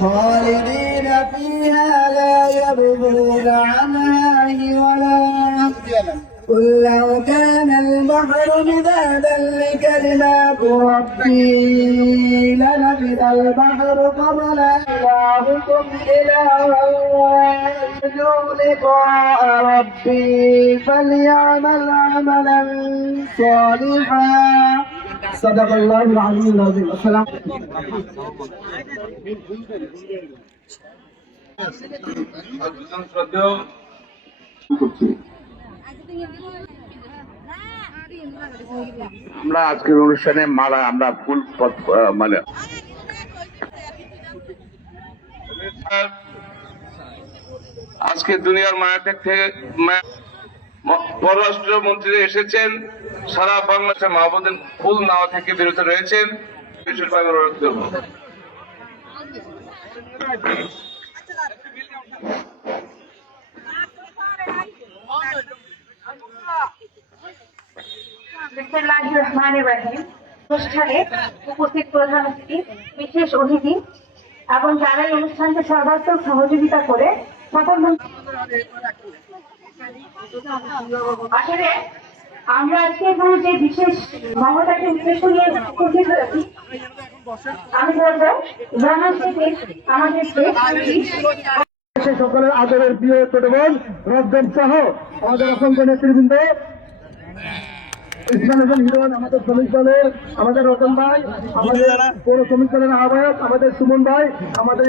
خالدين فيها لا يبغون عنها ولا قل لو كان البحر مدادا لكلمات ربي لنفد البحر قبل إلهكم إلها يرجو لقاء ربي فليعمل عملا صالحا. صدق الله العظيم العظيم السلام শ্রদ্ধেয় আমরা আজকের অনুষ্ঠানে মালা আমরা ফুল পথ- আহ, মানে আজকে দুনিয়ার মায়াটেক থেকে মা- ম- পররাষ্ট্র মন্ত্রী এসেছেন। সারা বাংলাদেশের মাহবুদিন ফুল নেওয়া থেকে বিরত রয়েছেন। উপস্থিত প্রধান অতিথি, বিশেষ অতিথি এবং যারা এই অনুষ্ঠানকে সর্বাত্মক সহযোগিতা করে সকল আসলে আমরা আজকে এখানে যে বিশেষ মমতাকে উদ্দেশ্য নিয়ে উপস্থিত হয়েছি, আমি আমাদের সকলের আদরের প্রিয় ছোট বোন রব্দন সহ, আমাদের অসংখ্য নেতৃবৃন্দ। আমাদের আমাদের ভাই, আমাদের আমাদের সুমন ভাই, আমাদের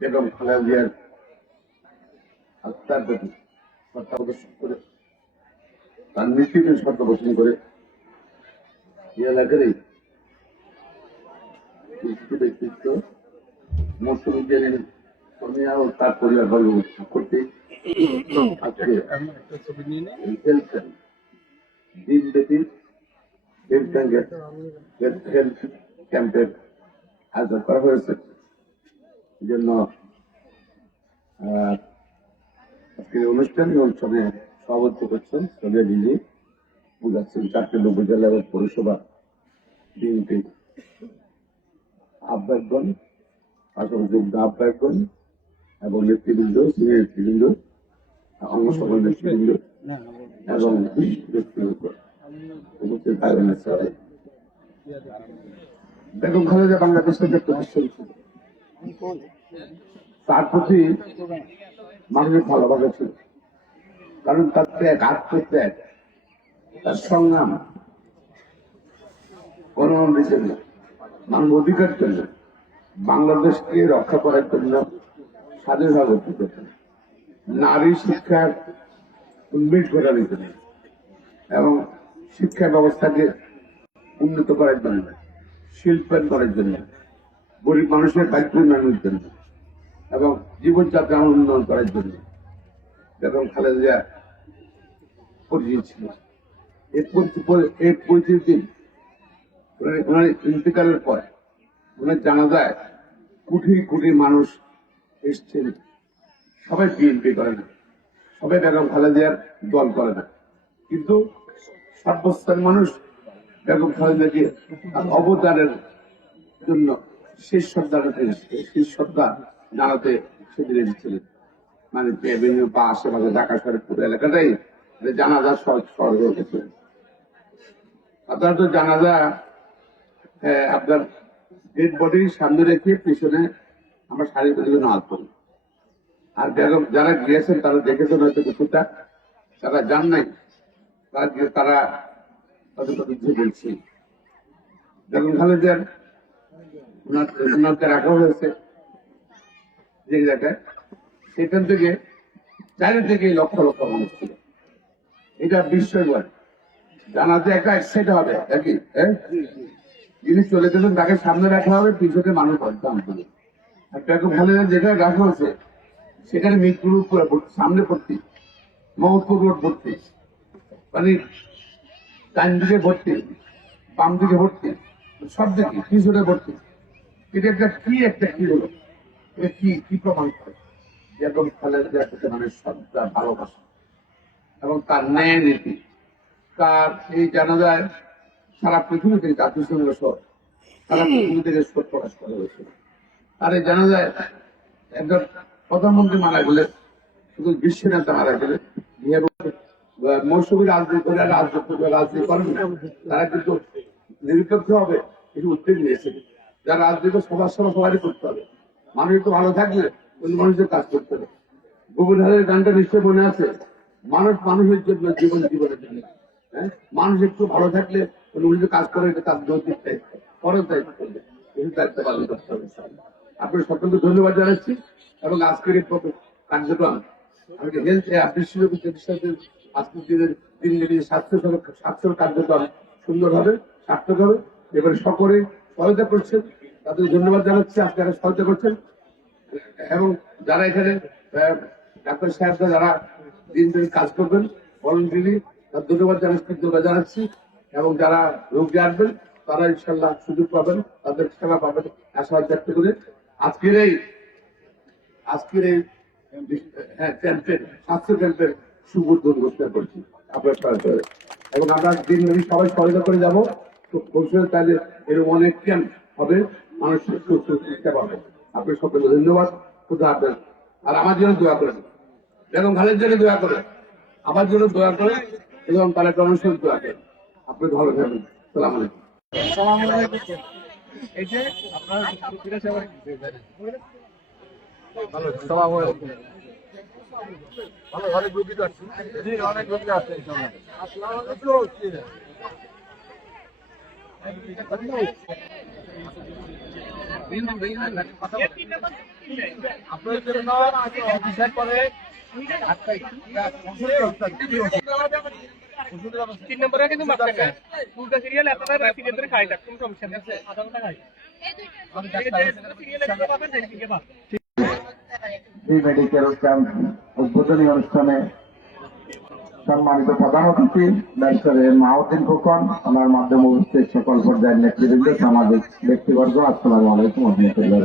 বেগম খালেদা জিয়ার আত্মার প্রতি শ্রদ্ধা প্রদর্শন করে তার মৃত্যুকে শ্রদ্ধা পোষণ করে এই এলাকারই কিছু ব্যক্তিত্ব মৌসুমী জেনের কর্মীরা ও তার পরিবার বর্গ করতে দিনব্যাপী ক্যাম্পের আয়োজন করা হয়েছে। জন্য আজকের অনুষ্ঠান অনুষ্ঠানে সভাপতি করছেন সোনিয়া দিদি। বুঝাচ্ছেন চারটে উপজেলা এবং পৌরসভা বিএনপি আহ্বায়কগণ, পাশাপাশি যুগ্ম আহ্বায়কগণ এবং নেতৃবৃন্দ, সিনিয়র নেতৃবৃন্দ অন্য সকল নেতৃবৃন্দ এবং ব্যক্তিবর্গ উপস্থিত থাকবেন। বেগম খালেদা বাংলাদেশের যে প্রতিষ্ঠান ছিল তার প্রতি মানুষের ভালোবাসা ছিল। কারণ তার ত্যাগ আত্মত্যাগ তার সংগ্রাম। গণমানুষের জন্য মানব অধিকার জন্য বাংলাদেশকে রক্ষা করার জন্য স্বাধীনভাবে করতেন নারী শিক্ষার উন্মেষ করার জন্য এবং শিক্ষা ব্যবস্থাকে উন্নত করার জন্য, শিল্পায়ন করার জন্য গরিব মানুষের দায়িত্ব উন্নয়নের জন্য এবং জীবনযাত্রা উন্নয়ন করার জন্য। এবং খালেদা পরিচিত ছিল এই পরিচিতি- ওনার- ইন্তেকালের পর ওনার জানা যায় কোটি কোটি মানুষ এসছেন। সবাই বিএনপি করে না। সবাই বেগম খালেদা জিয়ার দল করে না। কিন্তু সর্বস্তর মানুষ বেগম খালেদাকে অবদানের জন্য শেষ শ্রদ্ধা শেষ শ্রদ্ধা জানাতে সেদিন এসেছিলেন মানে বিভিন্ন বা আশেপাশে ঢাকা শহরের পুরো এলাকাটাই জানাজা সহজ সহজ হয়ে গেছে। সাধারণত জানাজা আপনার ডেড বডি সামনে রেখে পিছনে আমরা শাড়ি পেতে নামাজ পড়ি। আর যারা- গিয়েছেন, তারা দেখেছেন হয়তো কিছুটা। তারা যান নাই, তারা তারা তাদের কথা বলছি। বেগম খালেদার ওনাকে রাখা হয়েছে। যে জায়গায় সেখান থেকে চারি থেকে লক্ষ লক্ষ মানুষ ছিল। এটা বিস্ময়কর। জানাতে একটা এক্সাইট হবে একই হ্যাঁ? যিনি চলে গেছেন তাকে সামনে রাখা হবে, পিছনে মানুষ হত্যা হবে বেগম খালেদার যেখানে রাখা হয়েছে, সেখানে মৃত্যুর উপরে সামনে ভর্তি, মহৎপুর রোড ভর্তি। মানে ডান দিকে ভর্তি, বাম দিকে ভর্তি, সব দিকে, পিছনে ভর্তি। এটা একটা কি একটা কি হলো? এটা কি কি প্রমাণ করে? যেরকম খালেদা প্রতি মানুষ শ্রদ্ধা ভালোবাসা। এবং তার ন্যায় নীতি। তার এই জানাজায় সারা পৃথিবী থেকে জাতিসংঘ সহ সারা পৃথিবী থেকে শোক প্রকাশ করা হয়েছিল আর এই জানাজায় একজন প্রধানমন্ত্রী মারা গেলে শুধু বিশ্ব নেতা মারা গেলে এবং মৌসুমী রাজনীতি করে রাজনীতি করে রাজনীতি করেন। তারা কিন্তু নিরপেক্ষ হবে কিছু উদ্যোগ নিয়েছে। যারা রাজনীতি সবার সবার সবারই করতে হবে। মানুষ একটু ভালো থাকলে অন্য মানুষের কাজ করতে হবে। গোবিন্দারের গানটা নিশ্চয় মনে আছে? মানুষ মানুষের জন্য জীবন জীবনের জন্য। হ্যাঁ? মানুষ একটু ভালো থাকলে অন্য মানুষের কাজ করে, এটা তার দায়িত্ব। ফরজ দায়িত্ব করবে দায়িত্ব পালন করতে হবে আপনার সকলকে ধন্যবাদ জানাচ্ছি এবং আজকের এই কার্যক্রম। আমাকে হেলথ বিশ্বব্যাপী চিকিৎসাদের আজকের দিনের দিন দিন স্বাস্থ্য সেবা- স্বাস্থ্য কার্যক্রম সুন্দর হবে, সার্থক হবে। এবারে সকলে সহায়তা করছেন। তাদের ধন্যবাদ জানাচ্ছি আপনারা সহায়তা করছেন। এবং যারা এখানে ডাক্তার সাহেবরা যারা দিন দিন কাজ করবেন ভলেন্টারি তার ধন্যবাদ জানাচ্ছি, কৃতজ্ঞতা জানাচ্ছি। এবং যারা রোগী আসবেন, তারা ইনশাল্লাহ সুযোগ পাবেন, তাদের সেবা পাবেন, আশাবাদ ব্যক্ত করে। আজকের এই আজকের এই হ্যাঁ ক্যাম্পেন স্বাস্থ্য ক্যাম্পের শুভ উদ্বোধন করছি। আপনার এবং আমরা দিন সবাই সহায়তা করে যাব। তো ভবিষ্যতে তাহলে এরকম অনেক ক্যাম্প হবে? মানুষ শিক্ষা পাবে আপনার সকলকে ধন্যবাদ। খুদা আপনার আর আমার জন্য দোয়া করেন। বেগম খালের জন্য দোয়া করেন আমার জন্য দোয়া করেন এবং তারা কর্মসূচি দোয়া করেন আপনি ভালো থাকবেন। সালাম আলাইকুম। তিন নম্বরে কিন্তু দুটা সিরিয়াল আপনারা সিরিয়াল ধরে খাই থাক কোনো সমস্যা নেই আধা ঘণ্টা খাই মেডিকেল ক্যাম্প উদ্বোধনী অনুষ্ঠানে সম্মানিত প্রধান অতিথি ডাক্তারের মাহদ্দিন খোকন ওনার মাধ্যমে উপস্থিত সকল পর্যায়ের নেতৃবৃন্দ, সামাজিক ব্যক্তিবর্গ, আসসালামু আলাইকুম রহমতুল্লাহ।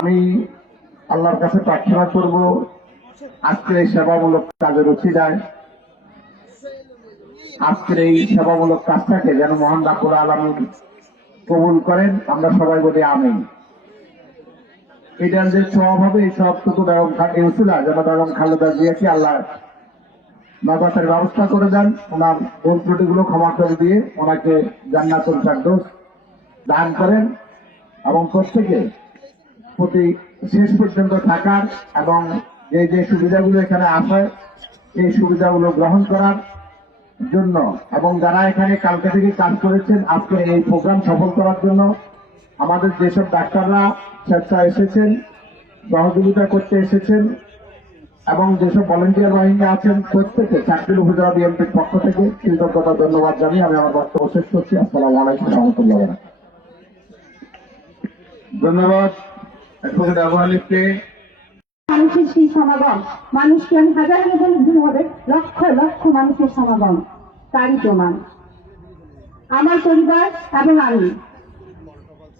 আমি আল্লাহর কাছে প্রার্থনা করব, আজকের এই সেবামূলক কাজের উচিলায় আজকের এই সেবামূলক কাজটাকে যেন মহান ডাকুর আলমী কবুল করেন, আমরা সবাই বলি আমিন। এটার যে সব হবে, এই সবটুকু বেগম খান ইউসুলা যেন বেগম খালেদা জিয়াকে আল্লাহ নবাসের ব্যবস্থা করে দেন। ওনার ভুল ত্রুটিগুলো ক্ষমা করে দিয়ে ওনাকে জান্নাতুল ফেরদৌস দান করেন এবং প্রত্যেকে প্রতি শেষ পর্যন্ত থাকার এবং যে যে সুবিধাগুলো এখানে আসে এই সুবিধাগুলো গ্রহণ করার জন্য এবং যারা এখানে কালকে থেকে কাজ করেছেন আজকে এই প্রোগ্রাম সফল করার জন্য আমাদের যেসব ডাক্তাররা স্বেচ্ছা এসেছেন সহযোগিতা করতে এসেছেন এবং যেসব ভলেন্টিয়ার বাহিনী আছেন প্রত্যেকে চাকরির উপজেলা বিএনপির পক্ষ থেকে কৃতজ্ঞতা ধন্যবাদ জানিয়ে আমি আমার বক্তব্য শেষ করছি। আসসালামু আলাইকুম রহমতুল্লাহ ধন্যবাদ। মানুষের সেই সমাগম মানুষকে আমি হাজার হাজার ভুল হবে লক্ষ লক্ষ মানুষের সমাগম তারই প্রমাণ। আমার পরিবার এবং আমি।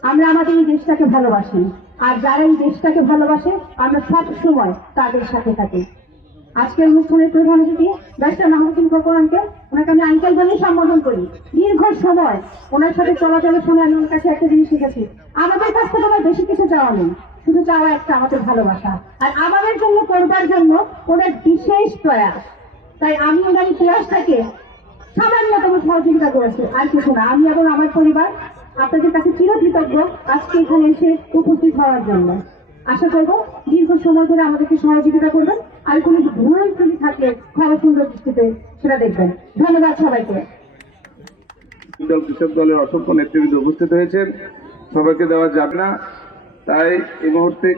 আমরা আমাদের এই দেশটাকে ভালোবাসি। আর যারা এই দেশটাকে ভালোবাসে, আমরা সব সময় তাদের সাথে থাকি। আজকের অনুষ্ঠানের প্রধান অতিথি ডাক্তার মাহমুদ্দিন খোকনকে ওনাকে আমি আঙ্কেল বলেই সম্বোধন করি। দীর্ঘ সময় ওনার সাথে চলাচলের সময় আমি ওনার কাছে একটা জিনিস শিখেছি। আমাদের কাছ থেকে আমার বেশি কিছু চাওয়া নেই। শুধু চাওয়া একটা, আমাদের ভালোবাসা। আর আমাদের জন্য করবার জন্য ওনার বিশেষ প্রয়াস। তাই আমি ওনার এই প্রয়াসটাকে সামান্যতম সহযোগিতা করেছি। আর কিছু না, আমি এবং আমার পরিবার আপনাদের কাছে চিরকৃতজ্ঞ আজকে এখানে এসে উপস্থিত হওয়ার জন্য। আশা করব দীর্ঘ সময় ধরে আমাদেরকে সহযোগিতা করবেন। আর কোনো ভুল ত্রুটি থাকলে ক্ষমা সুন্দর দৃষ্টিতে সেটা দেখবেন। ধন্যবাদ সবাইকে। কৃষক দলের অসংখ্য নেতৃবৃন্দ উপস্থিত হয়েছেন। সবাইকে দেওয়া যাবে না। তাই এই মুহূর্তে